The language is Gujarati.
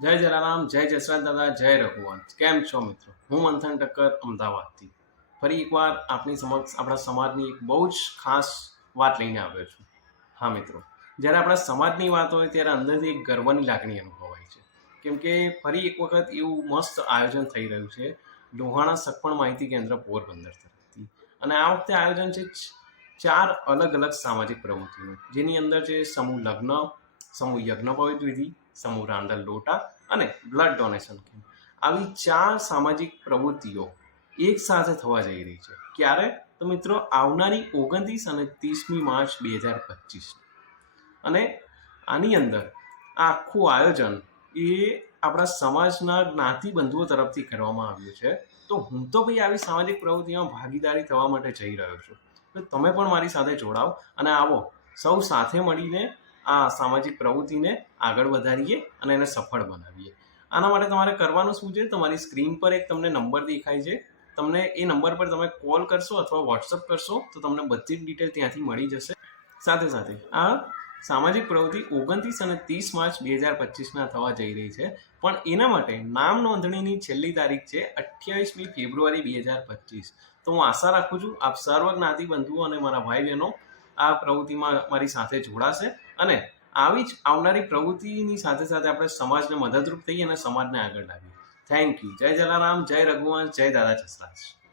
જય જલારામ, જય જસરાજ દાદા, જય રઘુવંશ. કેમ છો મિત્રો? હું મંથન ઠક્કર, અમદાવાદથી ફરી એકવાર આપની સમક્ષ આપણા સમાજની એક બહુ જ ખાસ વાત લઈને આવ્યો છું. હા મિત્રો, જ્યારે આપણા સમાજની વાત હોય ત્યારે અંદરથી એક ગર્વની લાગણી અનુભવાય છે. કેમ કે ફરી એક વખત એવું મસ્ત આયોજન થઈ રહ્યું છે લોહાણા સગપણ માહિતી કેન્દ્ર પોરબંદર તરફથી. અને આ વખતે આયોજન છે ચાર અલગ અલગ સામાજિક પ્રવૃત્તિનું, જેની અંદર છે સમૂહ લગ્ન, સમૂહ યજ્ઞોપવિત વિધિ, સમૂહ રાંદલ લોટા અને બ્લડ ડોનેશન કેમ્પ. આવી ચાર સામાજિક પ્રવૃત્તિઓ એક સાથે થવા જઈ રહી છે. ક્યારે? તો મિત્રો, આવનારી 29 અને 30મી માર્ચ 2025. અને આની અંદર આ આખું આયોજન એ આપણા સમાજના જ્ઞાતિબંધુઓ તરફથી કરવામાં આવ્યું છે. તો હું તો ભાઈ આવી સામાજિક પ્રવૃત્તિમાં ભાગીદારી થવા માટે જઈ રહ્યો છું. તો તમે પણ મારી સાથે જોડાઓ અને આવો સૌ સાથે મળીને આ સામાજિક પ્રવૃત્તિને આગળ વધારીએ અને એને સફળ બનાવીએ. આના માટે તમારે કરવાનું શું છે? તમારી સ્ક્રીન પર એક તમને નંબર દેખાય છે. તમને એ નંબર પર તમે કોલ કરશો અથવા વોટ્સઅપ કરશો તો તમને બધી જ ડિટેલ ત્યાંથી મળી જશે. સાથે સાથે આ સામાજિક પ્રવૃત્તિ 29 અને 30 માર્ચ 2025ના થવા જઈ રહી છે. પણ એના માટે નામ નોંધણીની છેલ્લી તારીખ છે 28મી ફેબ્રુઆરી 2025. તો હું આશા રાખું છું આપ સર્વ જ્ઞાતિ બંધુઓ અને મારા ભાઈ બહેનો આ પ્રવૃત્તિમાં મારી સાથે જોડાશે અને આવી જ આવનારી પ્રવૃત્તિની સાથે સાથે આપણે સમાજને મદદરૂપ થઈએ અને સમાજને આગળ લાવીએ. Thank you. જય જલારામ, જય રઘુવંશ, જય દાદા જસરાજ.